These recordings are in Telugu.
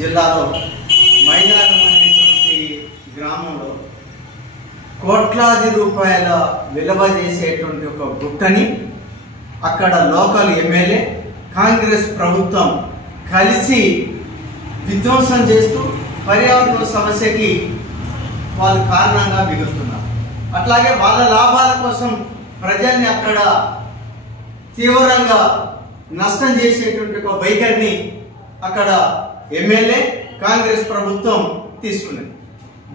జిల్లాలో మైలారం అనేటువంటి గ్రామంలో కోట్లాది రూపాయల విలువ చేసేటువంటి ఒక గుట్టని అక్కడ లోకల్ ఎమ్మెల్యే కాంగ్రెస్ ప్రభుత్వం కలిసి విధ్వంసం చేస్తూ పర్యావరణ సమస్యకి వాళ్ళు కారణంగా మిగులుతున్నారు. అట్లాగే వాళ్ళ లాభాల కోసం ప్రజల్ని అక్కడ తీవ్రంగా నష్టం చేసేటువంటి ఒక వైఖరిని అక్కడ ఎమ్మెల్యే కాంగ్రెస్ ప్రభుత్వం తీసుకున్నది.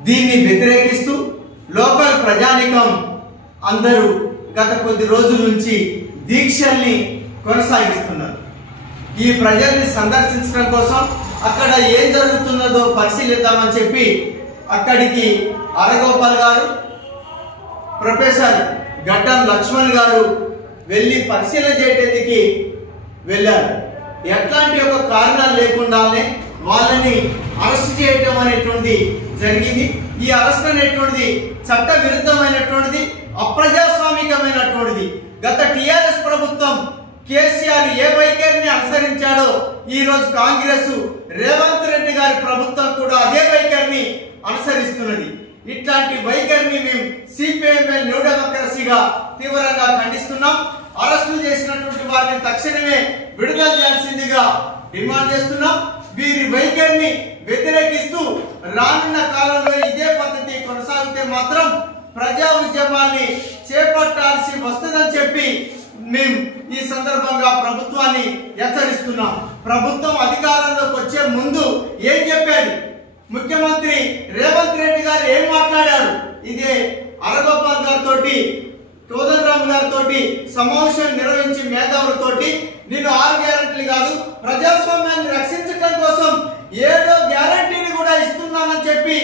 దీన్ని వ్యతిరేకిస్తూ లోకల్ ప్రజానికం అందరూ గత కొద్ది రోజుల నుంచి దీక్షల్ని కొనసాగిస్తున్నారు. ఈ ప్రజల్ని సందర్శించడం కోసం అక్కడ ఏం జరుగుతున్నదో పరిశీలిద్దామని చెప్పి అక్కడికి అరగోపాల్ గారు, ప్రొఫెసర్ గడ్డం లక్ష్మణ్ గారు వెళ్ళి పరిశీలన చేయడానికి వెళ్ళారు. ఎట్లాంటి ఒక కారణాలు లేకుండానే వాళ్ళని అరెస్ట్ చేయడం అనేటువంటిది జరిగింది. ఈ అరెస్ట్ అనేటువంటిది చట్ట విరుద్ధమైనటువంటిది, అప్రజాస్వామికమైనటువంటిది. గత టిఆర్ఎస్ ప్రభుత్వం కేసీఆర్ ఏ వైఖరిని అనుసరించాడో ఈ రోజు కాంగ్రెస్ రేవంత్ రెడ్డి గారి ప్రభుత్వం కూడా అదే వైఖరిని అనుసరిస్తున్నది. ఇట్లాంటి వైఖరిని మేము సిపిఎంఎల్ న్యూ డెమోక్రసీగా తీవ్రంగా ఖండిస్తున్నాం. అరెస్టులు చేసినటువంటి వారిని తక్షణమే విడుదల చేయాల్సిందిగా డిమాండ్ చేస్తున్నాం. వీరి వైఖరిని వ్యతిరేకిస్తూ రానున్న కాలంలో ఇదే పద్ధతి కొనసాగితే మాత్రం ప్రజా ఉద్యమాన్ని చేపట్టాల్సి వస్తుందని చెప్పి మేము ఈ సందర్భంగా ప్రభుత్వాన్ని హెచ్చరిస్తున్నాం. ప్రభుత్వం అధికారంలోకి వచ్చే ముందు ఏం చెప్పారు, ముఖ్యమంత్రి రేవంత్ రెడ్డి గారు ఏం మాట్లాడారు, ఇదే అరగోపాల్ గారితో కోదండరామ్ గారితో సమావేశం నిర్వహించి మేధావులతోటి నేను 6 గ్యారెంటీలు కాదు ప్రజాస్వామ్యాన్ని రక్షించడం కోసం 7వ గ్యారెంటీని కూడా ఇస్తున్నానని చెప్పి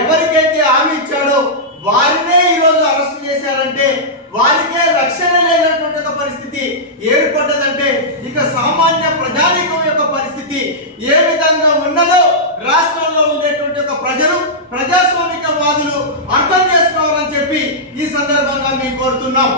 ఎవరికైతే హామీ ఇచ్చాడో వారినే ఈరోజు అరెస్ట్ చేశారంటే వారికే రక్షణ లేనటువంటి ఒక పరిస్థితి ఏర్పడ్డదంటే ఇక సామాన్య ప్రజానికం యొక్క పరిస్థితి ఏ విధంగా ఉన్నదో రాష్ట్రంలో ఉండేటువంటి ఒక ప్రజలు, ప్రజాస్వామిక వాదులు అర్థం చేసుకోవాలని చెప్పి ఈ సందర్భంగా మేము కోరుతున్నాం.